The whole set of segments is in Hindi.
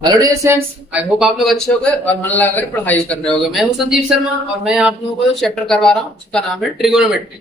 Hello dear friends, I hope आप लोग अच्छे हो गए और मन लगा कर पढ़ाई कर रहे होगे। मैं हूं संदीप शर्मा और मैं आप लोगों को चैप्टर करवा रहा हूं जिसका नाम है ट्रिगोनोमेट्री।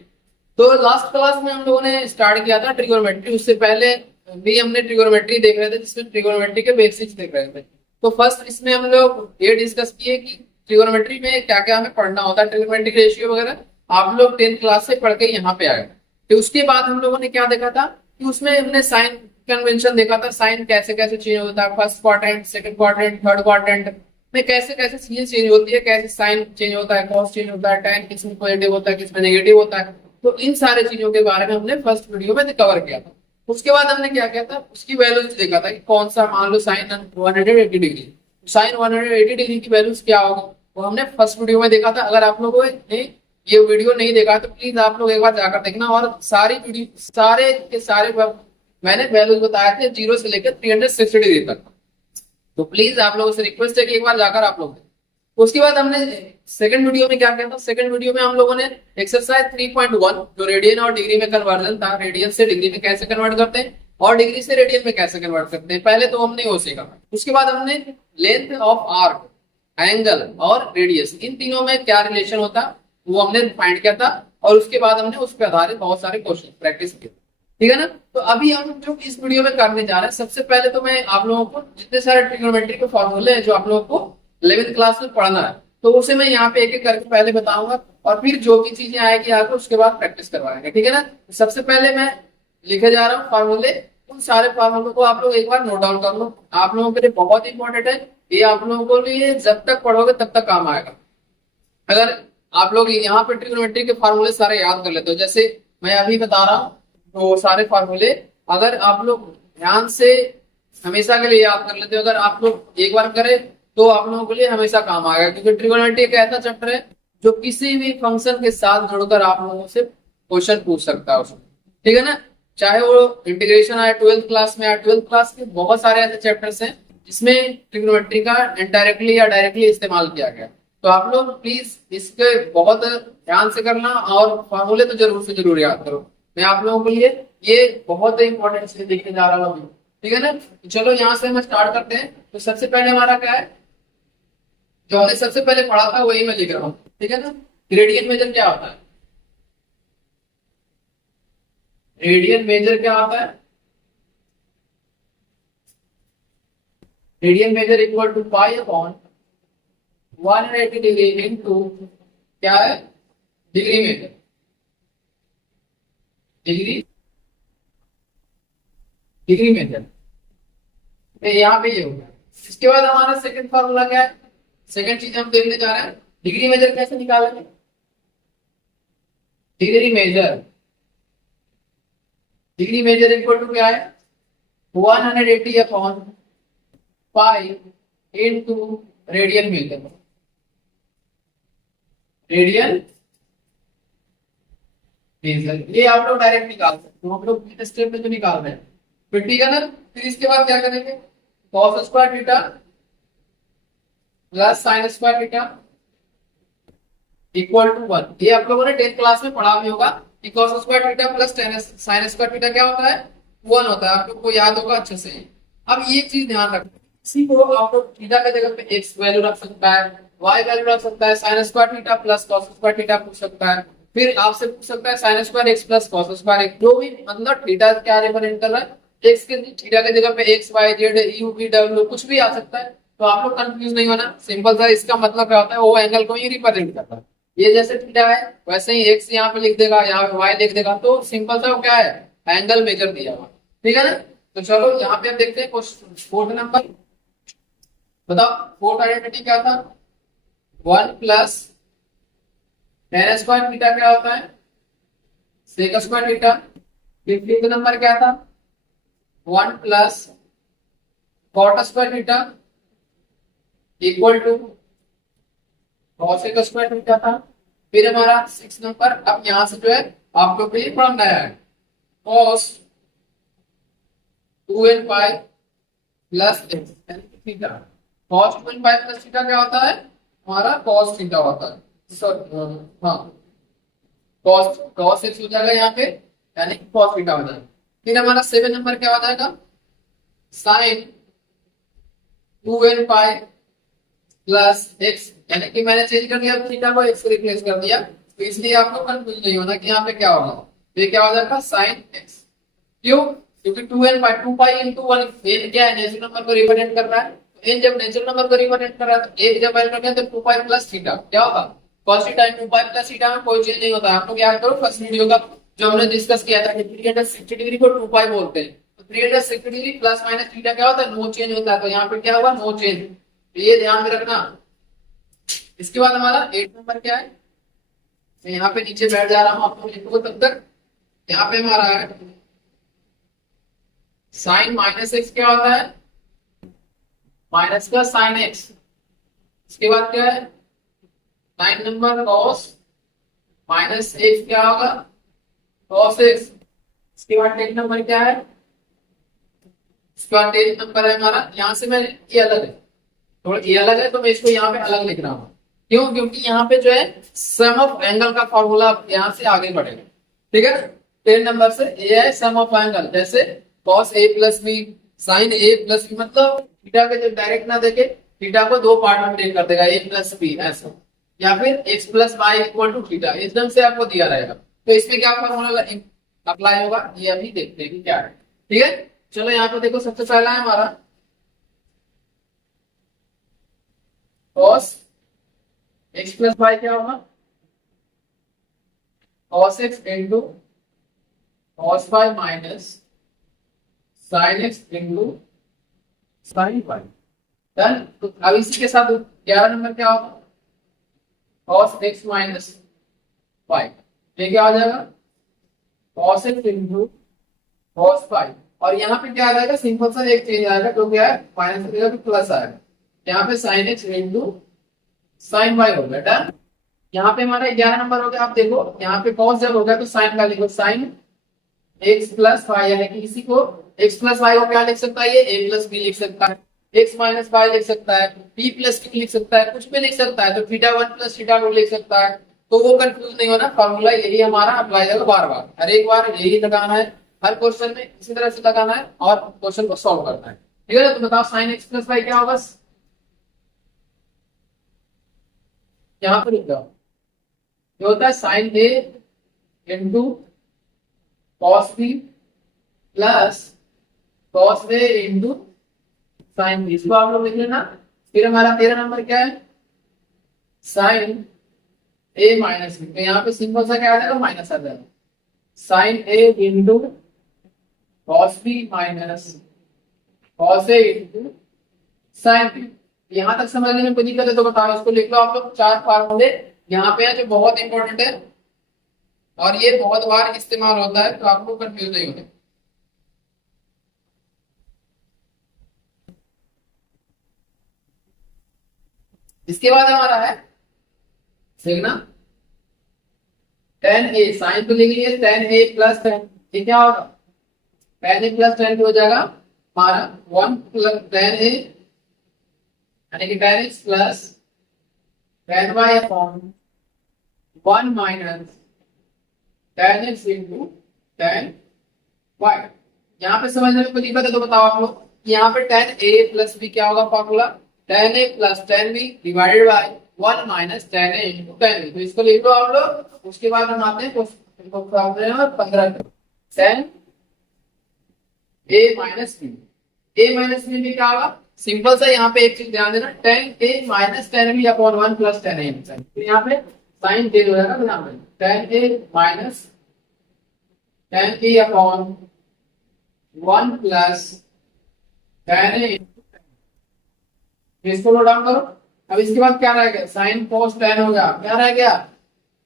तो लास्ट क्लास में हम लोगों ने स्टार्ट किया था ट्रिगोनोमेट्री। उससे पहले भी हमने ट्रिगोनोमेट्री देख रहे थे जिसमें ट्रिगोनोमेट्री के बेसिक्स देख रहे थे। तो फर्स्ट इसमें हम लोग ये डिस्कस किए कि ट्रिगोनोमेट्री में क्या क्या हमें पढ़ना होता है, ट्रिगोनोमेट्रिक रेशियो वगैरह आप लोग 10th क्लास से पढ़ के यहाँ पे आए। तो उसके बाद हम लोगों ने क्या देखा था कि उसमें हमने साइन कन्वेंशन देखा था, साइन कैसे कैसे चेंज होता है, first quadrant, second quadrant, third quadrant में कैसे कैसे चीजें चेंज होती है, कैसे साइन चेंज होता है, कॉस चेंज होता है, टैन किसमें पॉजिटिव होता है किसमें नेगेटिव होता है। तो इन सारे चीजों के बारे में हमने फर्स्ट वीडियो में कवर किया था। उसके बाद हमने क्या किया था, उसकी वैल्यूज देखा था कि कौन सा, मान लो साइन 180 डिग्री, साइन 180 डिग्री की वैल्यूज क्या होगी वो हमने फर्स्ट वीडियो में देखा था। अगर आप लोगों ने ये वीडियो नहीं देखा तो प्लीज आप लोग एक बार जाकर देखना। और सारी वीडियो सारे के सारे मैंने वैल्यूज बताए थे 0 से लेकर 360 डिग्री तक। तो प्लीज आप लोगों से रिक्वेस्ट है कि एक बार जाकर आप लोग देखें। उसके बाद हमने सेकंड वीडियो में क्या किया था, सेकंड वीडियो में हम लोगों ने एक्सरसाइज 3.1 जो रेडियन और डिग्री में कन्वर्जन था, रेडियन से डिग्री में कैसे कन्वर्ट करते हैं और डिग्री से रेडियन में कैसे कन्वर्ट करते हैं, पहले तो हमने वो सीखा। उसके बाद हमने लेंथ ऑफ आर्क, एंगल और रेडियस, इन तीनों में क्या रिलेशन होता है वो हमने फाइंड किया था। और उसके बाद हमने उस पर आधारित बहुत सारे क्वेश्चन प्रैक्टिस किए। ठीक है ना। तो अभी हम जो इस वीडियो में करने जा रहे हैं, सबसे पहले तो मैं आप लोगों को जितने सारे ट्रिग्नोमेट्री के फॉर्मूले हैं जो आप लोगों को 11th क्लास में पढ़ना है, तो उसे मैं यहाँ पे एक एक करके पहले बताऊंगा और फिर जो भी चीजें आएगी आपको उसके बाद प्रैक्टिस करवाएंगे। ठीक है ना। सबसे पहले मैं लिखे जा रहा हूँ फॉर्मूले। उन सारे फॉर्मूलों को आप लोग एक बार नोट डाउन कर लो, आप लोगों के लिए बहुत इंपॉर्टेंट है। ये आप लोगों को लिए जब तक पढ़ोगे तब तक काम आएगा। अगर आप लोग यहाँ पे ट्रिग्नोमेट्री के फार्मूले सारे याद कर लेते हो, जैसे मैं अभी बता रहा हूँ, तो सारे फार्मूले अगर आप लोग ध्यान से हमेशा के लिए याद कर लेते हो, अगर आप लोग एक बार करें तो आप लोगों के लिए हमेशा काम आएगा। क्योंकि ट्रिग्नोमेट्री एक ऐसा चैप्टर है जो किसी भी फंक्शन के साथ जुड़कर आप लोगों से क्वेश्चन पूछ सकता है उसमें। ठीक है ना। चाहे वो इंटीग्रेशन आए 12th क्लास में, या 12th क्लास के बहुत सारे ऐसे चैप्टर्स हैं जिसमें ट्रिग्नोमेट्री का इनडायरेक्टली या डायरेक्टली इस्तेमाल किया गया। तो आप लोग प्लीज इसके बहुत ध्यान से करना और फॉर्मूले तो जरूर से जरूर याद करो। मैं आप लोगों के लिए ये बहुत इंपॉर्टेंट चीज देखने जा रहा हूँ। ठीक है ना। तो चलो यहाँ से हम स्टार्ट करते हैं। तो सबसे पहले हमारा क्या है, जो हमने सबसे पहले पढ़ा था वही मैं लिख रहा हूँ। ठीक है ना। रेडियन मेजर क्या होता है, रेडियन मेजर क्या होता है, radian measure equal to pi upon 180 degree into क्या है, degree measure, degree degree measure. यहाँ पे ये हो गया। इसके बाद हमारा सेकंड फार्मूला क्या है, सेकंड चीज हम देखने जा रहे हैं, डिग्री मेजर कैसे निकालेंगे। Degree measure, degree measure equal to क्या है, 180 upon pi into radian measure, radian measure. ये आप लोग डायरेक्ट निकाल सकते हो, हम लोग स्टेप में तो निकाल रहे हैं। फिर ठीक है ना। फिर इसके बाद क्या करेंगे, cos square theta plus sine square theta equal to 1। ये आप लोगों ने 10th क्लास में पढ़ा भी होगा कि cos square theta plus sine square theta क्या होता है, 1 होता है। आप लोग को याद होगा अच्छे से। अब ये चीज ध्यान रखो, इसी को आप लोग थीटा के जगह पे x वैल्यू रख सकता है, y वैल्यू रख सकता है, sign square theta plus cos square theta पूछ सकता है। फिर आपसे पूछ सकता है sine square x plus cos square x, जो भी मतलब थीटा क्या रिप्रेजेंट कर रहा है, x के थीटा के जगह पे x y z u v w कुछ भी आ सकता है। तो आप लोग कंफ्यूज नहीं होना, सिंपल सा इसका मतलब क्या होता है, वो एंगल को ही रिप्रेजेंट करता है। ये जैसे थीटा है वैसे ही एक्स यहाँ पे लिख देगा, यहाँ पे वाई लिख देगा, तो सिंपल सा वो क्या है, एंगल मेजर दिया हुआ। ठीक है ना। तो चलो यहाँ पे हम देखते हैं क्वेश्चन फोर्थ नंबर। बताओ फोर्थ आइडेंटिटी क्या था, 1 प्लस tan स्क्वायर थीटा क्या होता है, सेक स्क्वायर थीटा। फिर फिफ्थ नंबर क्या था, 1 plus cot square theta equal to cosec square theta था। फिर हमारा 6 नंबर, अब यहां से जो है आप लोग को ये पढ़ना है, cos 2n pi plus x theta. cos 2n pi plus theta क्या होता है, हमारा cos थीटा होता है। सॉरी हाँ, cos x हो जाएगा यहाँ पे, यानी cos थीटा हो जाएगा। फिर हमारा 7 नंबर क्या हो जाएगा, sign 2n pi plus x, यानी कि मैंने चेंज कर दिया थीटा को एक्स रिप्लेस कर दिया, तो इसलिए आपको कंफ्यूज नहीं होना कि यहाँ पे क्या होगा। तो ये क्या हो जाएगा साइन एक्स। क्यों? क्योंकि 2n पाई 2 पाई इंटू 1, n क्या है, नेचुरल नंबर को रिप्रेजेंट कर रहा है। तो n जब नेचुरल नंबर को रिप्रेजेंट कर रहा है तो 1 जब ऐड करेंगे तो 2 पाई प्लस थीटा क्या होगा, cos थीटा इंटू 2 पाई प्लस थीटा में कोई चेंज नहीं होता है। आप लोग याद करो फर्स्ट वीडियो का जो हमने डिस्कस किया था कि 360 डिग्री को 2 पाई बोलते हैं, तो 360 डिग्री प्लस माइनस थीटा क्या होता है, नो चेंज होता है। तो यहाँ पे क्या होगा, नो चेंज, तो ये ध्यान में रखना। इसके बाद हमारा 8 नंबर क्या है, मैं यहाँ पे नीचे बैठ जा रहा हूँ, आपको लिखोगे तब तक। यहाँ पे हमारा है साइन माइनस एक्स क्या होता है, माइनस का साइन एक्स। इसके बाद क्या है 9 नंबर कॉस माइनस एक्स क्या होगा, कॉस एक्स। इसके बाद 10 नंबर क्या है, इसके बाद 10 नंबर है हमारा, यहाँ से मैं ये अलग है, थोड़ा ये अलग है तो मैं इसको यहाँ पे अलग लिख रहा हूँ। क्यों? क्योंकि यहाँ पे जो है सम ऑफ एंगल का फॉर्मूला यहाँ से आगे बढ़ेगा। ठीक है, 10 नंबर से ये है सम ऑफ एंगल, जैसे cos a plus B sine a plus B, मतलब थीटा के जब डायरेक्ट ना देखे थीटा को दो पार्ट में ब्रेक कर देगा, a प्लस बी ऐसा, या फिर x plus Y equal to theta, एकदम से आपको दिया रहेगा। तो इसमें क्या फॉर्मूला अप्लाई होगा ये अभी देखते हैं कि क्या है। ठीक है, चलो यहाँ पे देखो सबसे पहला है हमारा cos x प्लस वाई क्या होगा, cos x into cos y minus sine x into sine y। Done. तो अब इसी के साथ 11 नंबर क्या होगा, cos x माइनस y, ये क्या आ जाएगा cos x into cos y। और यहाँ पे क्या आ जाएगा, सिंपल सा एक चेंज आएगा, जो क्या है माइनस का प्लस आएगा, यहाँ पे sine x into sine y हो गया। डन। यहाँ पे हमारा 11 नंबर हो गया। आप देखो यहाँ पे cos जब होगा तो साइन का लिखो, साइन x प्लस वाई, यानी कि इसी को x प्लस वाई को क्या लिख सकता है, ये a प्लस बी लिख सकता है, x माइनस वाई लिख सकता है, b प्लस q लिख सकता है, कुछ भी लिख सकता है। तो थीटा 1 प्लस थीटा 2 लिख सकता है। तो वो कंफ्यूज नहीं होना, फॉर्मूला यही हमारा अप्लाई होगा बार बार, हर एक बार यही लगाना है, हर क्वेश्चन में इसी तरह से लगाना है और क्वेश्चन को सॉल्व करना है। ठीक है, तो बताओ साइन x प्लस वाई क्या होगा, यहाँ पर लिख दो, ये होता है sine a into cos B plus cos A into sine B, इसको आप लोग लिख लेना। फिर हमारा 13 नंबर क्या है, साइन ए माइनस बी, तो यहाँ पे सिंपल सा क्या आ जाएगा, माइनस आ जाएगा, sine A into cos B minus cos A into sine B. यहां तक समझने में कोई दिक्कत है तो बताओ, इसको लिख लो आप लोग। 4 फार्मूले यहाँ पे है जो बहुत इंपॉर्टेंट है और ये बहुत बार इस्तेमाल होता है, तो आपको कंफ्यूज नहीं होगा। इसके बाद हमारा है देखना tan a, साइन तो लिख लिए tan a प्लस tan, ये क्या होगा tan a प्लस tan हो जाएगा हमारा 1 प्लस tan a, यानी कि tan x plus tan y upon 1 minus tan x into tan y। यहाँ पे समझने में कोई दिक्कत है तो बताओ आप लोग। यहाँ पे tan a प्लस b क्या होगा formula, tan a plus tan b divided by 1 minus tan a into tan b। तो इसको लिख लो आप लोग। उसके बाद हम आते हैं 15 tan a minus b, a minus b भी क्या होगा, सिंपल सा यहाँ पे एक चीज ध्यान देना, tan a minus tan b upon 1 plus tan a। तो यहाँ पे साइन चेंज हो जाएगा, ध्यान देना, tan a minus tan a upon 1 plus tan a। इसको नोट डाउन करो। अब इसके बाद क्या रह गया, साइन कोस tan हो गया, क्या रह गया,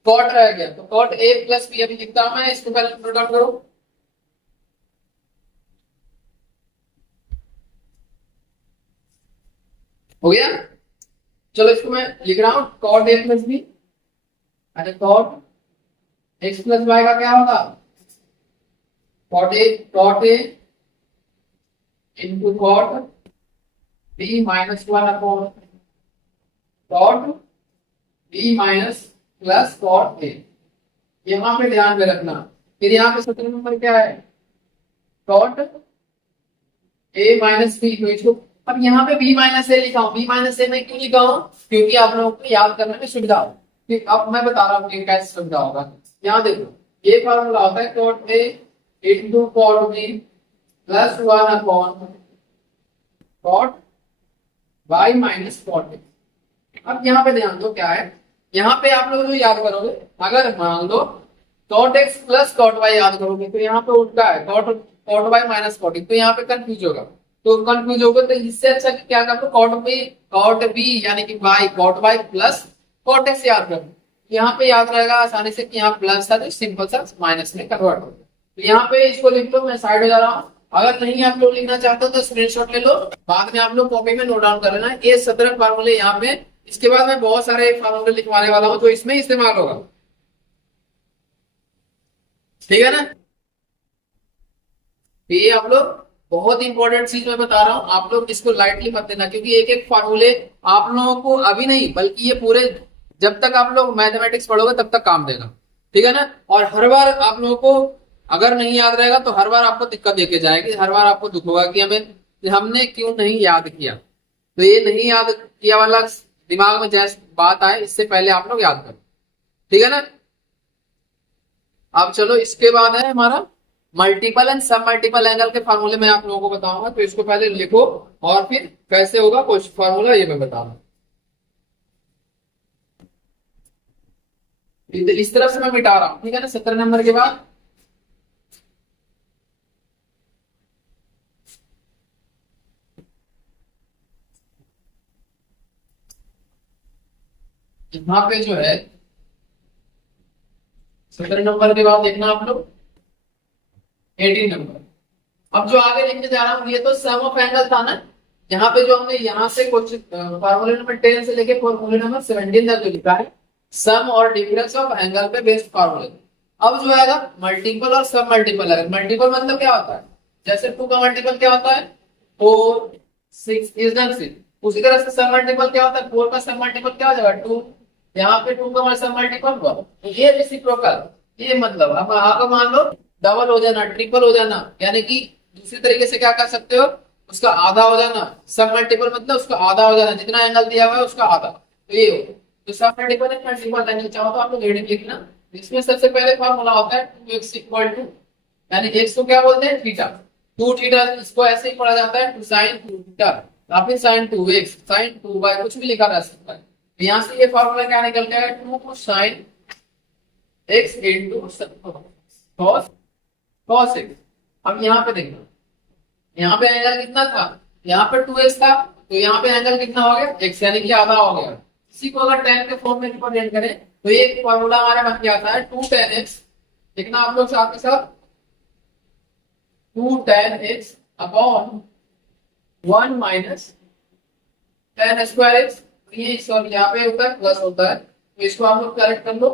कॉट रह गया। तो कॉट a प्लस b अभी लिखता हूं मैं, इसको पहले नोट डाउन करो। हो गया, चलो इसको मैं लिख रहा हूं कॉट a प्लस b। अच्छा कॉट x प्लस y का क्या होगा, cot a into cot b minus 1 upon cot b minus plus cot a। यहां पे ध्यान में रखना। फिर यहाँ पे 17 नंबर क्या है, कॉट a माइनस b, तो इसको अब यहाँ पे b माइनस ए लिखा हूँ, b माइनस ए में क्यों लिखा हूँ, क्योंकि आप लोगों को याद करने में सुविधा हो। ठीक, अब मैं बता रहा हूँ कि कैसे सुविधा होगा। यहाँ देखो, ये फॉर्मूला होता है cot a into cot b plus 1 upon cot y minus cot a। अब यहाँ पे ध्यान दो क्या है, यहाँ पे आप लोग जो याद करोगे, अगर मान लो cot x plus cot y याद करोगे तो यहाँ पे उल्टा है cot y minus cot x, तो यहाँ पे कंफ्यूज होगा। तो कंफ्यूज होगा तो इससे अच्छा कि क्या कर लो, cot b यानी कि y cot y plus cot x याद कर लो। यहाँ पे याद रहेगा आसानी से कि यहाँ प्लस था तो सिंपल सा माइनस में कन्वर्ट हो। तो यहाँ पे इसको लिख लो, मैं साइड हो जा रहा हूँ। अगर नहीं आप लोग लिखना चाहते हो तो स्क्रीनशॉट ले लो, बाद में आप लोग कॉपी में नोट डाउन कर लेना। ये 17 फार्मूले यहाँ पे, इसके बाद मैं बहुत सारे फार्मूले लिखवाने वाला हूँ जो इसमें इस्तेमाल होगा। ठीक है ना, ये आप लोग बहुत इंपॉर्टेंट चीज मैं बता रहा हूँ, आप लोग इसको लाइटली मत लेना, क्योंकि एक एक फार्मूले आप लोगों को अभी नहीं बल्कि ये पूरे जब तक आप लोग मैथमेटिक्स पढ़ोगे तब तक काम देगा। ठीक है ना, और हर बार आप लोगों को अगर नहीं याद रहेगा तो हर बार आपको दिक्कत देके जाएगी, हर बार आपको दुख होगा कि हमने क्यों नहीं याद किया। तो ये नहीं याद किया वाला दिमाग में जैसे बात आए, इससे पहले आप लोग याद करो। ठीक है ना, अब चलो इसके बाद है हमारा मल्टीपल एंड सब मल्टीपल एंगल के फार्मूले मैं आप लोगों को बताऊंगा, तो इसको पहले लिखो और फिर कैसे होगा कुछ फार्मूला ये मैं बताऊंगा। इस तरफ से मैं मिटा रहा हूं, ठीक है ना, 17 नंबर के बाद यहाँ पे जो है 17 नंबर के बाद देखना आप लोग 18 नंबर। अब जो आगे लिखने जा रहा हूँ ये तो सम ऑफ एंगल था ना, यहाँ पे जो हमने यहाँ से कुछ फार्मूले नंबर 10 से लेके फार्मूले नंबर 17 तक जो लिखा है सम और डिफरेंस ऑफ एंगल पे बेस्ड फार्मूले। अब जो आएगा मल्टीपल और सब मल्टीपल है। मल्टीपल मतलब क्या होता है, जैसे 2 का मल्टीपल क्या होता है 4 6 इज डन 6, उसी तरह से सब मल्टीपल क्या होता है 4 का सब मल्टीपल क्या हो जाएगा 2, यहाँ पे 2 का सब मल्टीपल 1। ये रेसिप्रोकल, ये मतलब अब आपका मान लो डबल हो जाना ट्रिपल हो जाना, यानी कि दूसरी तरीके से क्या कर सकते हो उसका आधा हो जाना। सब मल्टीपल मतलब उसका आधा हो जाना, जितना एंगल दिया हुआ है उसका आधा, तो ये हो। तो सब मल्टीपल है मल्टीपल एंगल चाहो तो आप लोग हेडिंग लिखना। इसमें सबसे पहले फॉर्मूला होता है 2x इक्वल टू, यानी x को क्या बोलते हैं थीटा, 2 थीटा, इसको ऐसे ही पढ़ा जाता है 2 sin 2 थीटा या फिर sin 2x sin 2y कुछ भी लिखा जा सकता है। यहाँ से ये फॉर्मूला क्या निकल गया है 2 sin x into cos x। अब यहाँ पे देखना, यहाँ पे एंगल कितना था, यहाँ पे 2x था, तो यहाँ पे एंगल कितना हो गया x, यानी कि आधा हो गया। इसी को अगर tan के फॉर्म में रिप्रेजेंट करें तो एक फॉर्मूला हमारे बन के आता है 2 tan x, देखना आप लोग साथ के साथ 2 tan x upon 1 minus tan square x। ये सॉरी यहाँ पे होता है प्लस होता है, तो इसको आप लोग करेक्ट कर लो,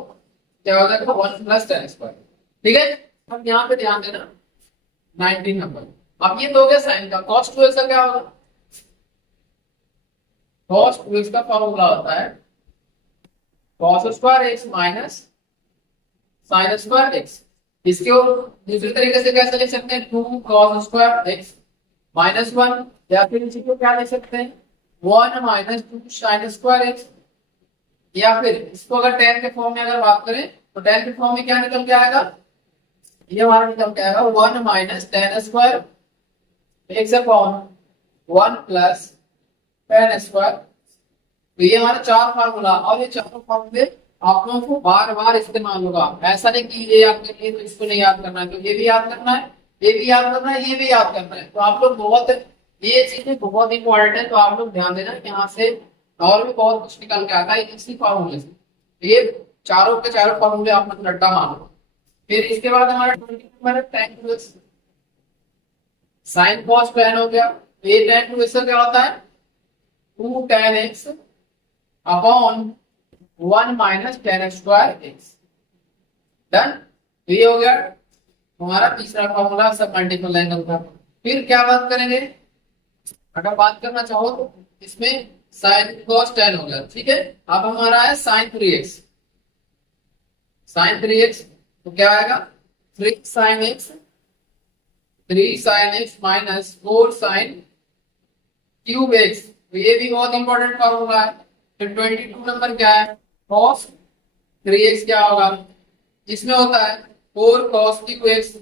क्या हो जाएगा 1 प्लस tan स्क्वायर। ठीक है, अब यहाँ पे ध्यान देना 19 नंबर। अब ये तो हो गया साइन का, cos 2x का क्या होगा, cos 2x का फॉर्मूला होता है cos square x minus sin square x। इसको दूसरे तरीके से कैसे लिख सकते हैं 2 cos स्क्वायर x माइनस 1, या फिर इसी को क्या लिख सकते हैं 1 माइनस 2 sin स्क्वायर x, या फिर इसको अगर tan के फॉर्म में अगर बात करें तो tan के फॉर्म में क्या निकल के आएगा, ये हमारा निकल के आएगा 1 minus tan square x upon 1 plus tan square. तो ये हमारा 4 फार्मूला, और ये चारों फार्मूले आप लोगों को बार बार इस्तेमाल होगा। ऐसा नहीं कि ये याद कर लिए तो इसको नहीं याद करना है, तो ये भी याद करना है, ये भी याद करना है, ये भी याद करना है। तो आप लोग बहुत, ये चीजें बहुत इंपॉर्टेंट है, तो आप लोग ध्यान देना। यहाँ से और भी बहुत कुछ निकल के आता है इसी फार्मूले से, ये चारों के चारों फार्मूले आप मतलब रट्टा मानो। फिर इसके बाद हमारा 20 नंबर है tan 2x sin cos tan हो गया। ये tan 2x का क्या होता है 2 tan x upon 1 minus tan square x। Done, ये हो गया हमारा तीसरा फॉर्मूला सब मल्टीपल एंगल का। फिर क्या बात करेंगे, अगर बात करना चाहो तो इसमें sin cos tan हो गया। ठीक है, अब हमारा है sin 3x, sin 3x तो क्या आएगा 3 sin x minus 4 sin cube x, तो ये भी बहुत इंपॉर्टेंट फॉर्मूला है। तो 22 नंबर क्या है, cos 3x क्या होगा, इसमें होता है 4 cos cube x,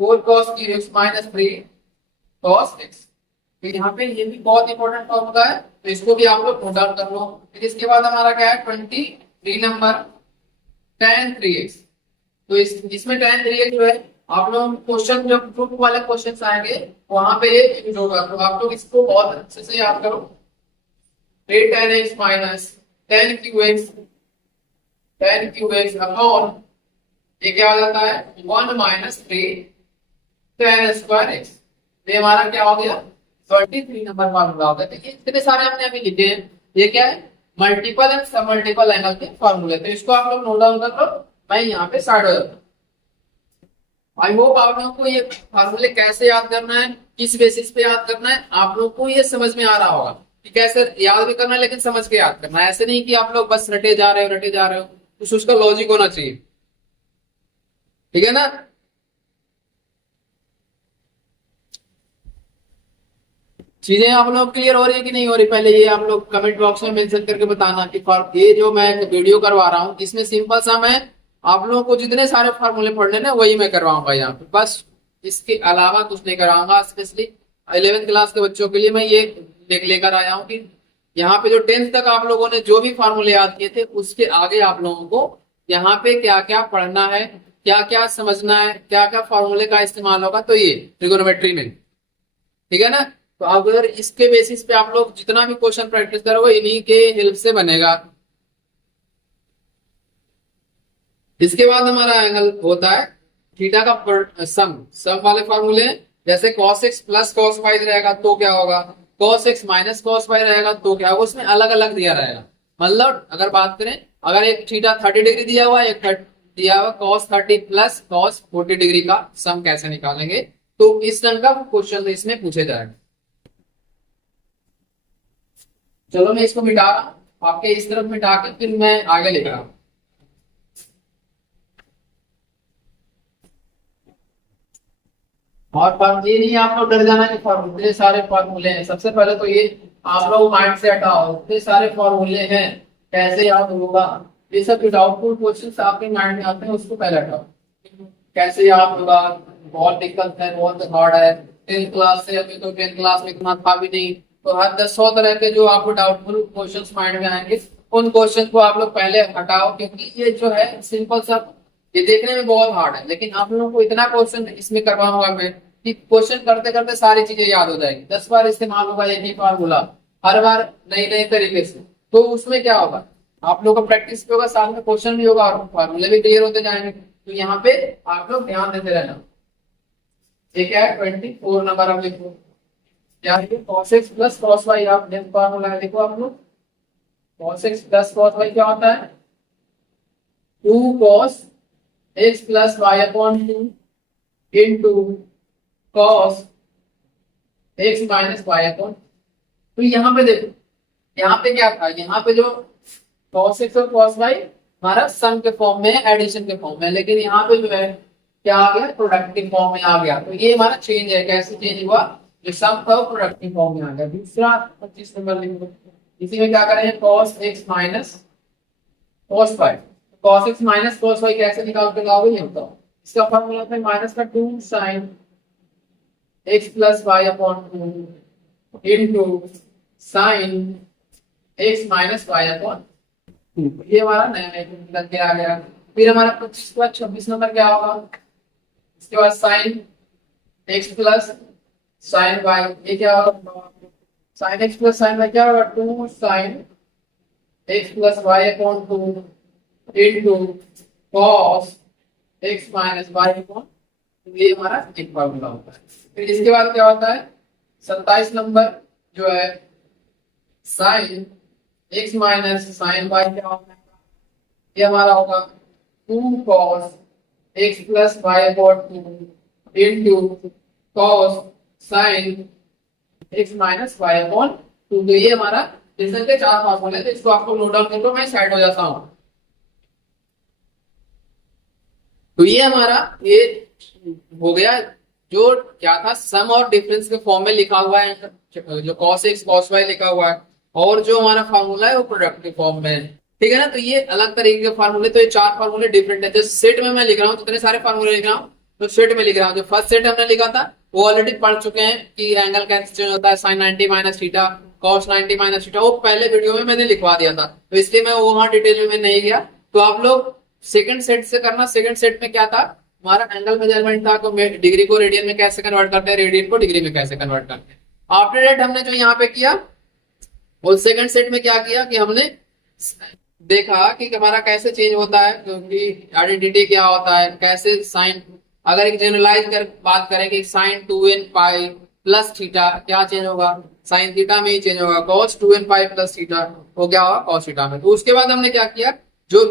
4 cos cube x minus 3 cos x। तो यहाँ पे ये भी बहुत इंपॉर्टेंट फॉर्मूला है, तो इसको भी आप लोग नोट डाउन कर लो। फिर इसके बाद हमारा क्या है 23 नंबर tan 3x। तो इसमें tan 3x जो है, आप लोग क्वेश्चन जब प्रूफ वाले क्वेश्चन आएंगे वहां पे ये यूज होगा, तो आप लोग इसको बहुत अच्छे से याद करो। 3 tan x minus tan cube x, tan cube x upon ये क्या हो जाता है 1 माइनस 3 tan स्क्वायर एक्स। ये हमारा क्या हो गया 23 नंबर फॉर्मूला हो गया। देखिए इतने सारे हमने अभी लिखे हैं, ये क्या है मल्टीपल एंड सब मल्टीपल एंगल के फॉर्मूले। तो इसको आप लोग नोट डाउन कर लो, मैं यहाँ पे साइड हो जाता हूँ। आई होप आप लोगों को ये फॉर्मूले कैसे याद करना है, किस बेसिस पे याद करना है, आप लोग को ये समझ में आ रहा होगा कि कैसे याद भी करना है, लेकिन समझ के याद करना है। ऐसे नहीं कि आप लोग बस रटे जा रहे हो, कुछ उसका लॉजिक होना चाहिए, ठीक है ना। चीजें आप लोग क्लियर हो रही है कि नहीं हो रही, पहले ये आप लोग कमेंट बॉक्स में मेंशन करके बताना कि ये जो मैं वीडियो करवा रहा हूँ इसमें सिंपल सा मैं आप लोगों को जितने सारे फॉर्मूले पढ़ने ना वही मैं करवाऊंगा यहाँ पे, बस इसके अलावा कुछ नहीं कराऊंगा। स्पेशली 11th क्लास के बच्चों के लिए मैं ये लेकर आया हूँ कि यहाँ पे जो 10th तक आप लोगों ने जो भी फॉर्मूले याद किए थे उसके आगे आप लोगों को यहाँ पे क्या क्या पढ़ना है, क्या क्या समझना है, क्या क्या फॉर्मूले का इस्तेमाल होगा, तो ये ट्रिगोनोमेट्री में, ठीक है ना। तो अगर इसके बेसिस पे आप लोग जितना भी क्वेश्चन प्रैक्टिस करोगे इन्हीं के हेल्प से बनेगा। इसके बाद हमारा एंगल होता है थीटा का सम वाले फॉर्मूले, जैसे cos x plus cos y रहेगा तो क्या होगा, cos x minus cos y रहेगा तो क्या होगा, उसमें अलग अलग दिया रहेगा। मतलब अगर बात करें, अगर एक थीटा 30 डिग्री दिया हुआ है, एक दिया हुआ cos 30 प्लस cos 40 डिग्री का सम कैसे निकालेंगे, तो इस रंग का क्वेश्चन इसमें पूछे जाएगा। चलो मैं इसको मिटा रहा हूं, आपके इस तरफ मिटा के फिर मैं आगे लिख रहा हूं। और ये नहीं आप लोग डर जाना कि फॉर्मूले सारे फॉर्मूले हैं। सबसे पहले तो ये आप लोग माइंड से हटाओ, इतने सारे फॉर्मूले हैं कैसे याद होगा, ये सब जो डाउटफुल क्वेश्चन आपके माइंड में आते हैं उसको पहले हटाओ। कैसे याद होगा, बहुत दिक्कत है, बहुत हार्ड है। 10th क्लास से अभी तो 10th क्लास में इतना था भी नहीं, तो हर 10-100 तरह के जो आपको डाउटफुल क्वेश्चंस माइंड में आएंगे उन क्वेश्चन को आप लोग पहले हटाओ, क्योंकि ये जो है सिंपल सा ये देखने में बहुत हार्ड है, लेकिन आप लोगों को इतना क्वेश्चन इसमें करवाऊंगा मैं कि क्वेश्चन करते करते सारी चीजें याद हो जाएगी। 10 बार इस्तेमाल होगा एक ही फॉर्मूला, हर बार नई नई तरीके से, तो उसमें क्या होगा आप लोग का प्रैक्टिस भी होगा, साथ में क्वेश्चन भी होगा और फॉर्मूले भी क्लियर होते जाएंगे। तो यहाँ पे आप लोग ध्यान देते रहना। ये क्या है 24 नंबर आप लिखो, क्या है cos x plus cos y, आप फॉर्मूला है देखो आप लोग, cos x plus cos y क्या होता है 2 cos x plus y upon 2 into cos x minus y upon. तो यहाँ पे देखो, यहाँ पे क्या था, यहाँ पे जो cos x और cos y हमारा सम के फॉर्म में, एडिशन के फॉर्म में, लेकिन यहाँ पे जो है क्या आ गया प्रोडक्ट के फॉर्म में आ गया। तो ये हमारा चेंज है, कैसे चेंज हुआ, जो सम था प्रोडक्ट के फॉर्म में आ गया। दूसरा 25 नंबर लिखो, इसी में क्या करेंगे cos x minus cos y, cos x minus cos y कैसे निकाल के लाओगे ये बताओ। इसका फॉर्मूला है माइनस का 2 sin x plus y upon 2 into sin x minus y upon 2। ये हमारा नया निकल के आ गया। फिर हमारा 25 के बाद 26 नंबर क्या होगा, इसके बाद sin x plus sin y, ये क्या होगा sin x plus sin y क्या होगा 2 sin x plus y upon 2 into cos x minus y upon, ये हमारा एक फॉर्मूला होता है। फिर इसके बाद क्या होता है 27 नंबर जो है sin x minus sin y क्या होता है, ये हमारा होगा 2 cos x plus y upon 2 into cos sin x minus y upon 2। तो ये हमारा डिफरेंस के 4 फॉर्मूले थे, इसको आपको नोट डाउन कर लो, मैं साइड हो जाता हूं। तो ये हमारा ये हो गया जो क्या था सम और डिफरेंस के फॉर्म में लिखा हुआ है, जो cos x cos y लिखा हुआ है, और जो हमारा फार्मूला है वो प्रोडक्ट के फॉर्म में है। ठीक है ना, तो ये अलग तरीके के फार्मूले, तो ये चार फार्मूले डिफरेंट है। जैसे सेट में मैं लिख रहा हूँ, जितने सारे फार्मूले लिख रहा हूँ तो सेट में लिख रहा हूँ। जो फर्स्ट सेट हमने लिखा था वो ऑलरेडी पढ़ चुके हैं कि एंगल कैसे चेंज होता है, sin 90 minus theta, cos 90 minus theta, वो पहले वीडियो में मैंने लिखवा दिया था, तो इसलिए मैं वहां डिटेल में नहीं गया। तो आप लोग सेकंड सेट से करना। सेकंड सेट में क्या था, हमारा एंगल मेजरमेंट था, तो डिग्री को रेडियन में कैसे कन्वर्ट करते हैं, रेडियन को डिग्री में कैसे कन्वर्ट करते हैं। आफ्टर दैट हमने जो यहाँ पे किया, और सेकंड सेट में क्या किया कि हमने देखा कि हमारा कैसे चेंज होता है, क्योंकि आइडेंटिटी क्या होता है, कैसे साइन, अगर एक जनरलाइज कर बात करें कि sine 2n pi plus theta क्या चेंज होगा, साइन थीटा में ही चेंज होगा। Cos 2n pi plus theta वो क्या होगा, कॉस थीटा में। तो उसके बाद हमने क्या किया, जो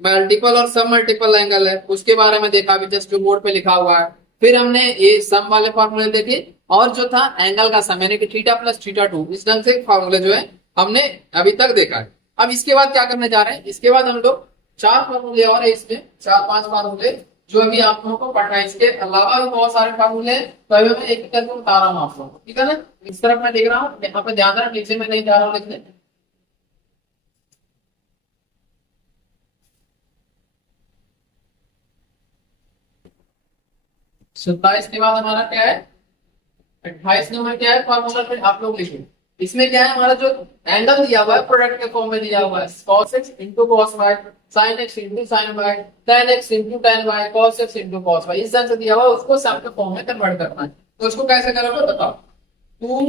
मल्टीपल और सब मल्टीपल एंगल है उसके बारे में देखा, अभी जस्ट जो बोर्ड पे लिखा हुआ है। फिर हमने ये सम वाले फॉर्मूले देखे, और जो था एंगल का सम यानी कि थीटा प्लस थीटा 2, इस ढंग से फॉर्मूले जो है हमने अभी तक देखा है। अब इसके बाद क्या करने जा रहे हैं, इसके बाद हम लोग चार फॉर्मूले और है इसमें, चार पांच फॉर्मूले जो अभी आप लोगों को पढ़ना है। इसके अलावा भी बहुत सारे फॉर्मूले हैं, तो अभी मैं एक एक करके बता रहा हूँ आप लोगों को, ठीक है ना। इस तरफ मैं देख रहा हूँ, यहाँ पे ध्यान रखना, नीचे में नहीं जा रहा हूँ लिखने। सत्ताईस के बाद हमारा क्या है, 28 नंबर क्या है फॉर्मूला, फिर आप लोग लिखिए। इसमें क्या है, हमारा जो एंगल दिया हुआ है प्रोडक्ट के फॉर्म में दिया हुआ है, cos x into cos y, sin x into sin y, tan x into tan y, cos x into cos y, इस तरह से दिया हुआ है, उसको सम के फॉर्म में कन्वर्ट करना है। तो उसको कैसे करोगे बताओ। 2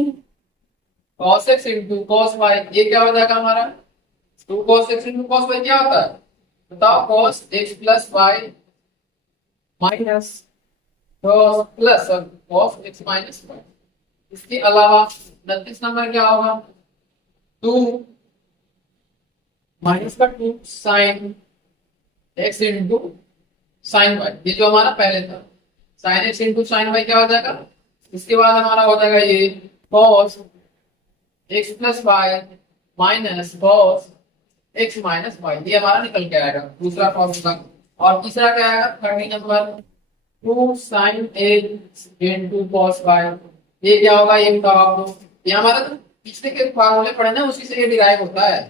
cos x into cos y, ये क्या हो जाएगा हमारा, 2 cos x into cos y क्या होता है बताओ, cos x plus y minus cos plus cos x minus y। इसके अलावा 29 नंबर क्या होगा, 2 माइनस का 2 sine x into sine Y, ये जो हमारा पहले था sine x into sine Y क्या हो जाएगा। इसके बाद हमारा हो जाएगा ये cos x plus Y minus cos x minus Y, ये हमारा निकल के आएगा दूसरा फॉर्मूला। और तीसरा क्या आएगा 30 number, 2 sine x into cos Y, ये क्या होगा, ये बताओ आप लोग। ये हमारा तो पिछले के फार्मूले पढ़े ना, उसी से ये डिराइव होता है,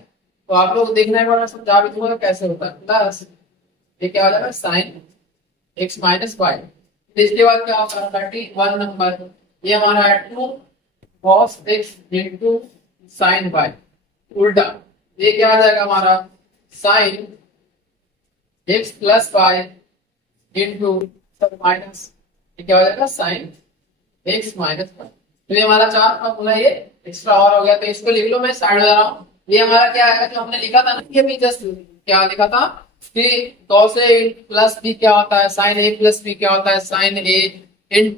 तो आप लोग देखना है, मैं समझा भी दूंगा कैसे होता है। प्लस ये क्या हो जाएगा साइन x माइनस वाई। इसके बाद क्या होगा 31 नंबर, ये हमारा है 2 cos x into sine Y, उल्टा ये क्या आ जाएगा हमारा sine x plus Y into minus, ये क्या हो जाएगा साइन x माइनस वाई। तो ये हमारा चार फॉर्मूला ये एक्स्ट्रा और हो गया, तो इसको लिख लो, मैं साइड जा रहा हूँ। ये हमारा क्या है जो हमने लिखा था ना, ये भी जस्ट क्या लिखा था कि cos a प्लस b क्या होता है, sin a प्लस b क्या होता है, sin a इन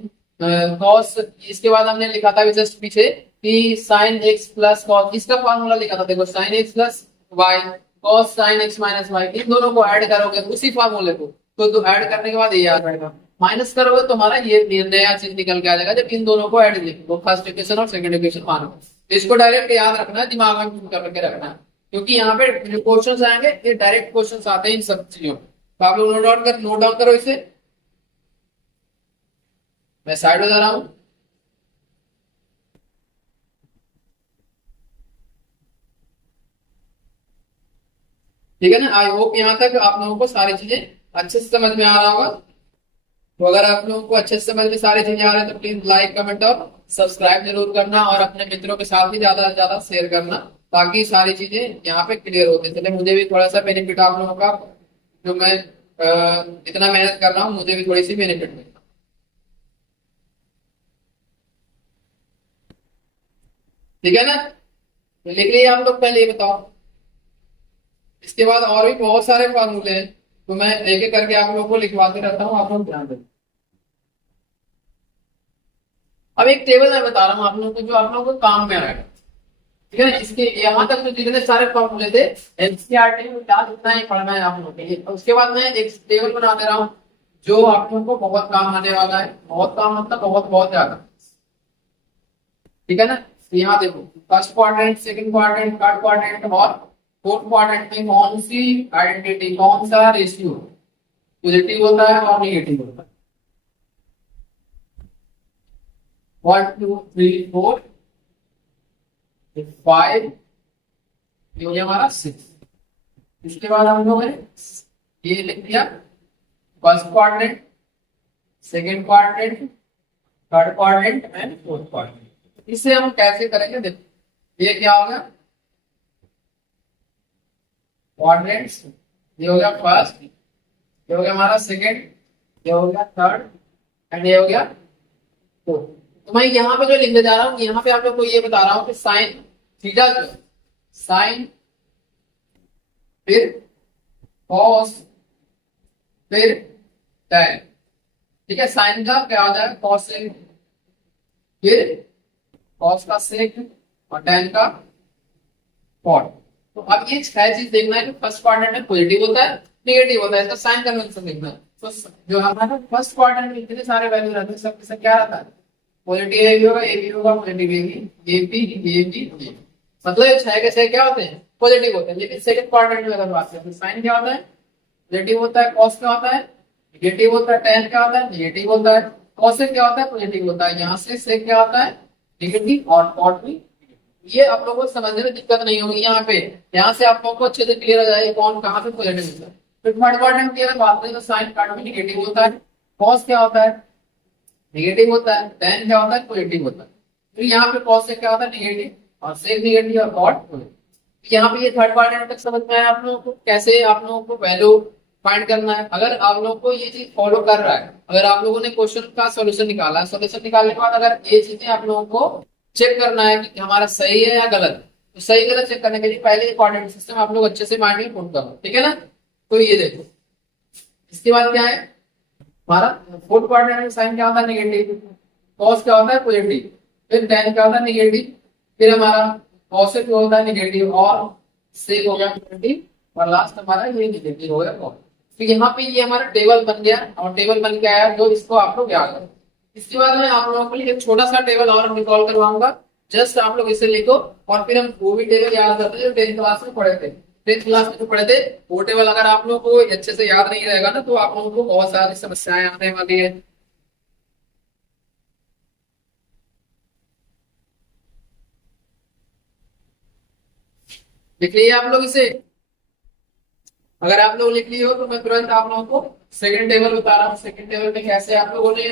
cos, इसके बाद हमने लिखा था जस्ट पीछे कि sin x प्लस cos, इसका फॉर्मूला लिखा था देखो, sin x plus y cos sin x minus y, इन दोनों को ऐड करोगे उसी फॉर्मूले को, तो ऐड करने के बाद ये याद रहेगा, माइनस करोगे तो हमारा ये नया चीज निकल के आ जाएगा जब इन दोनों को ऐड लिखो, फर्स्ट इक्वेशन और सेकंड इक्वेशन मानो। इसको डायरेक्ट याद रखना है, दिमाग में करके रखना है, क्योंकि यहाँ पे जो क्वेश्चंस आएंगे ये डायरेक्ट क्वेश्चंस आते हैं इन सब चीजों। तो आप लोग नोट डाउन करो इसे, मैं साइड हो जा रहा हूँ। ठीक है ना, आई होप यहाँ तक आप लोगों को सारी चीजें अच्छे से समझ में आ रहा होगा। तो अगर आप लोगों को अच्छे से समझ में सारी चीजें आ रही है तो प्लीज लाइक कमेंट और सब्सक्राइब जरूर करना, और अपने मित्रों के साथ भी ज्यादा से ज्यादा शेयर करना, ताकि सारी चीजें यहाँ पे क्लियर होते चले, मुझे भी थोड़ा सा बेनिफिट आप लोगों का, जो मैं इतना मेहनत कर रहा हूँ मुझे भी थोड़ी सी बेनिफिट मिले। ठीक है ना, तो लिख लिया आप लोग, पहले ये बताओ। इसके बाद और भी बहुत सारे फॉर्मूले हैं, तो मैं एक एक करके आप लोगों को लिखवाते रहता हूँ, आप लोग ध्यान दें। अब एक टेबल मैं बता रहा हूँ आप लोगों को, जो आप लोगों को काम में आएगा। ठीक है ना, इसके यहाँ तक तो जितने सारे फॉर्मूले थे एनसीईआरटी में क्या जितना ही पढ़ना है आप लोगों के लिए। उसके बाद मैं एक टेबल बना दे रहा हूँ जो आप लोगों को बहुत काम आने वाला है, बहुत काम मतलब बहुत बहुत ज्यादा। ठीक है ना, तो यहाँ देखो first quadrant, second quadrant, third quadrant और फोर्थ क्वाड्रेंट में कौन सी आइडेंटिटी, कौन सा रेशियो पॉजिटिव होता है और निगेटिव होता है। 1 2 3 4 5, ये हो गया हमारा 6। इसके बाद हम लोग ये लिख दिया first quadrant, second quadrant, third quadrant and fourth quadrant. इसे हम कैसे करेंगे देखो, ये क्या होगा क्वाड्रेंट्स, ये हो गया फर्स्ट, ये हो गया हमारा सेकेंड, ये हो गया थर्ड एंड ये हो गया फोर्थ। तो मैं यहाँ पे जो लिखने जा रहा हूँ, यहाँ पे आप लोग को ये बता रहा हूँ कि साइन थीटा जो साइन फिर कॉस फिर टैन, ठीक है। साइन का क्या हो जाएगा कॉस सेक, फिर कॉस का सेक और टैन का कॉट। तो अब ये छह चीज देखना है कि फर्स्ट क्वाड्रेंट में पॉजिटिव होता है नेगेटिव होता है, इसका साइन कन्वेंशन देखना है। तो जो हमारा फर्स्ट क्वाड्रेंट में इतने सारे वैल्यू रहते हैं, सब सब क्या रहता है पॉजिटिव ए भी होगा, ए भी होगा, पॉजिटिव ए बी, मतलब ये छह के छह क्या होते हैं पॉजिटिव होते हैं। लेकिन सेकंड क्वाड्रेंट में अगर बात करें तो साइन क्या होता है पॉजिटिव होता है, कॉस क्या होता है नेगेटिव होता है, टैन क्या होता है नेगेटिव होता है, कॉसेक क्या होता है पॉजिटिव होता है, यहाँ से सेक क्या होता है नेगेटिव और कॉट भी। ये आप लोगों को समझने में दिक्कत नहीं होगी यहाँ पे, यहाँ से आप लोगों को अच्छे से क्लियर हो जाएगा कौन कहाँ पे पॉजिटिव होता है। फिर थर्ड क्वाड्रेंट की अगर बात करें तो साइन कार्ड में नेगेटिव होता है, कॉस क्या होता है नेगेटिव होता है, टैन क्या होता है पॉजिटिव होता है। फिर यहाँ पे कॉस से क्या होता है नेगेटिव और सेक नेगेटिव और कॉट। यहाँ पे ये थर्ड क्वाड्रेंट तक समझ में आया आप लोगों को कैसे आप लोगों को वैल्यू फाइंड करना है। अगर आप लोगों को ये चीज फॉलो कर रहा है, अगर आप लोगों ने क्वेश्चन का सॉल्यूशन निकाला है, सॉल्यूशन निकालने के बाद अगर ये चीजें आप लोगों को चेक करना है कि हमारा सही है या गलत, तो सही गलत चेक करने के लिए पहले कोऑर्डिनेट सिस्टम आप लोग अच्छे से माइंड में पुट करो, ठीक है ना। तो ये देखो इसके बाद क्या है हमारा फोर्थ क्वाड्रेंट में साइन क्या होता है नेगेटिव, कॉस क्या होता है पॉजिटिव, फिर टैन क्या होता है नेगेटिव, फिर हमारा कॉसेक होता है नेगेटिव और सेक हो गया पॉजिटिव और लास्ट हमारा ये नेगेटिव हो गया कॉस। तो यहाँ पे ये हमारा टेबल बन गया और टेबल बन के आया जो इसको आप लोग याद करो। इसके बाद मैं आप लोगों के लिए एक छोटा सा टेबल और निकाल करवाऊंगा, जस्ट आप लोग इसे लिखो और फिर हम वो भी टेबल याद करते हैं जो 10th क्लास में पढ़े थे। 10th क्लास में जो पढ़े थे वो टेबल अगर आप लोगों को अच्छे से याद नहीं रहेगा ना तो आप लोगों को बहुत सारी समस्याएं आने वाली है। लिख लिए आप लोग इसे, अगर आप लोग लिख लिए हो तो मैं तुरंत आप लोगों को सेकंड टेबल बता रहा हूँ। सेकंड टेबल में कैसे आप लोगों ने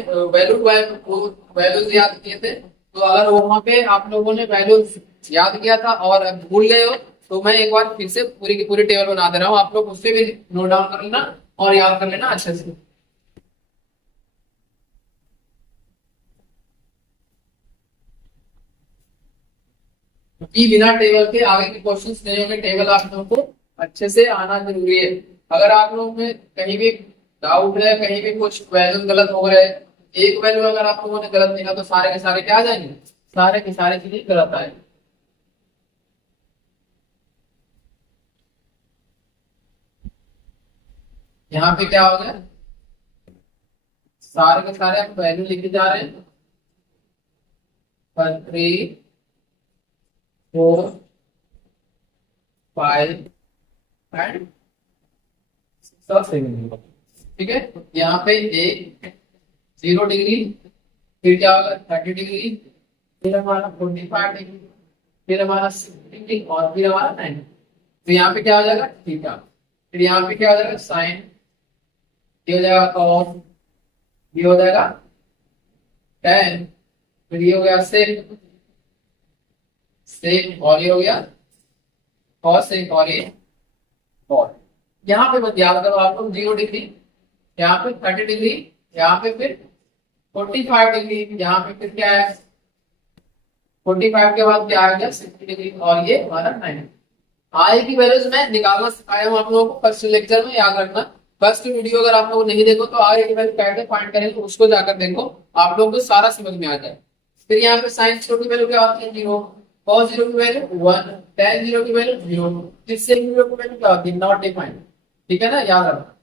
वैल्यूज याद किए थे, तो अगर वहां पे आप लोगों ने वैल्यूज याद किया था और भूल गए हो तो मैं एक बार फिर से पूरी की पूरी टेबल बना दे रहा हूँ, आप लोग उससे भी नोट डाउन कर लेना और याद कर लेना अच्छे से। कि बिना टेबल के आगे के क्वेश्चंस नहीं होंगे, टेबल आप लोगों को अच्छे से आना जरूरी है। अगर आप लोगों में कहीं भी डाउट है, कहीं भी कुछ वैल्यू गलत हो गए, एक वैल्यू अगर आप लोगों ने गलत लिखा तो सारे के सारे क्या आ जाएंगे, सारे की सारी चीजें गलत आएंगे। यहाँ पे क्या हो गया सारे के सारे आप वैल्यू लिखे जा रहे हैं 3 4 5 एंड 7, ठीक है। यहाँ पे एक 0 डिग्री, फिर क्या होगा 30 डिग्री, फिर हमारा 45 डिग्री, फिर हमारा 60 डिग्री और फिर हमारा 90। तो यहाँ पे क्या हो जाएगा थीटा, फिर यहाँ पे क्या हो जाएगा साइन, ये हो जाएगा कॉस, ये हो जाएगा टैन, फिर ये हो गया सेक, सेक और ये हो गया कॉस सेक और ये कॉट। यहाँ पे मत याद करो आप लोग 0 डिग्री, यहाँ पे 30 डिग्री, यहाँ पे फिर 45 डिग्री, यहाँ पे फिर क्या है 45 के बाद क्या आ गया 60 डिग्री और ये हमारा 90। आगे की वैल्यूज मैं निकालना सिखाया हूँ आप लोगों को फर्स्ट लेक्चर में, याद रखना। फर्स्ट वीडियो अगर आप लोग नहीं देखो तो आगे की वैल्यू कैसे फाइंड करेंगे उसको जाकर देखो, आप लोगों को सारा समझ में आ जाए। फिर यहाँ पे साइन 0 की वैल्यू क्या होती है 0, कॉस 0 की वैल्यू 1, tan 0 की वैल्यू 0, सेक 0 की वैल्यू क्या होती है नॉट डिफाइंड, ठीक है ना, याद रखना।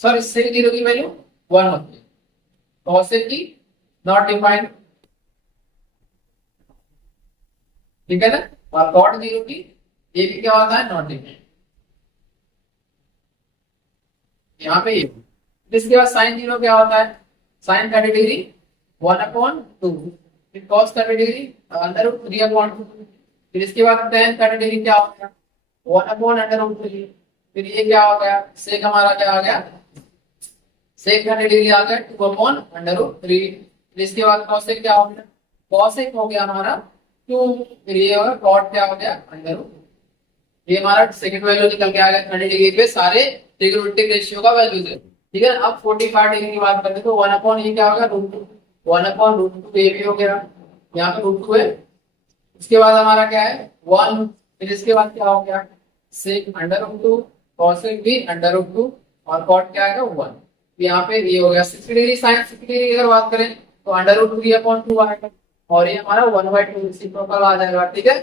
सॉरी सेक 0 की वैल्यू 1 होती है, कॉस की नॉट डिफाइंड, ठीक है ना, और कॉट 0 की ये भी क्या होता है नॉट डिफाइंड। यहाँ पे ये इसके बाद साइन 0 क्या होता है साइन 30 डिग्री 1/2, फिर cos 30 डिग्री अंडर रूट 3/2, फिर इसके बाद tan 30 डिग्री क्या हो गया 1/√3, फिर ये क्या हो गया सेक हमारा क्या आ गया सेक 30 डिग्री आ गया 2/√3, फिर इसके बाद cosec क्या हो गया cosec हो गया हमारा 2, फिर ये होगा cot क्या हो गया अंडर, ये हमारा सेकंड वैल्यू निकल के आ गया 30 डिग्री पे सारे ट्रिग्नोमेट्रिक रेशियो का वैल्यूज है। ठीक है, अब 45 डिग्री की बात करते हैं तो 1/, ये क्या होगा √2, 1/√2 ये भी हो गया, यहाँ पे √2 है, उसके बाद हमारा क्या है 1, फिर इसके बाद क्या हो गया सेक अंडर√2, cosec भी अंडर√2 और cot क्या आएगा 1, यहाँ पे ये हो गया 60 डिग्री, साइन 60 डिग्री की अगर बात करें तो अंडर√3/2 आएगा और ये हमारा 1/2 रेसिप्रोकल आ जाएगा। ठीक है,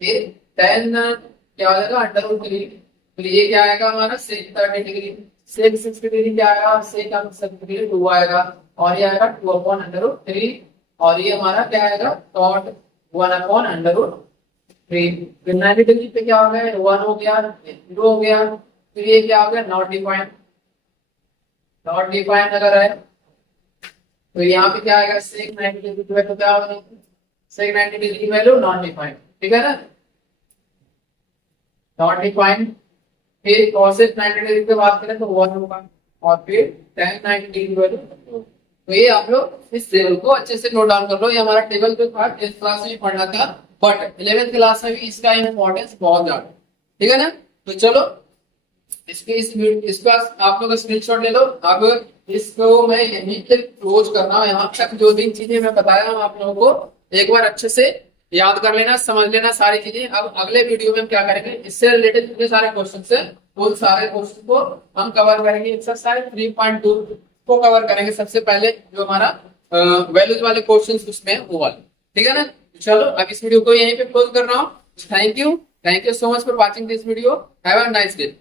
फिर tan क्या हो जाएगा अंडर√3, फिर ये क्या आएगा हमारा सेक 30 डिग्री, सेक 60 डिग्री क्या आएगा सेक 60 डिग्री 2 आएगा और ये आएगा 2/√3 और ये हमारा क्या आएगा cot 1/√3, फिर 90 डिग्री पे क्या हो गया 1 हो गया 0 हो गया, फिर ये क्या हो गया नॉट डिफाइंड, नॉट डिफाइंड अगर है तो यहाँ पे क्या आएगा सेक 90 डिग्री की वैल्यू क्या होगी सेक 90 डिग्री की वैल्यू नॉट डिफाइंड। ठीक है ना, नॉट डिफाइंड, फिर cosec 90 डिग्री की बात करें तो 1 होगा और फिर tan 90 डिग्री की वैल्यू, तो ये आप लोग इस टेबल को अच्छे से नोट डाउन कर लो, ये हमारा टेबल जो था 10th क्लास में पढ़ना था बट 11th क्लास में भी इसका इंपॉर्टेंस बहुत ज्यादा। ठीक है ना, तो चलो इसका आप लोग स्क्रीनशॉट ले लो। अब इसको मैं यहीं पे क्लोज करना हूं, यहाँ तक जो भी चीजें मैं बताया हूं आप लोगों को एक बार अच्छे से याद कर लेना, समझ लेना सारी चीजें। अब अगले वीडियो में हम क्या करेंगे इससे रिलेटेड जितने सारे क्वेश्चन है उन सारे क्वेश्चन को हम कवर करेंगे, एक्सरसाइज 3.2 को कवर करेंगे सबसे पहले, जो हमारा वैल्यूज वाले क्वेश्चन उसमें वो वाले। ठीक है ना, चलो अब इस वीडियो को यहीं पे क्लोज कर रहा हूँ। Thank you so much for watching this video, have a nice day.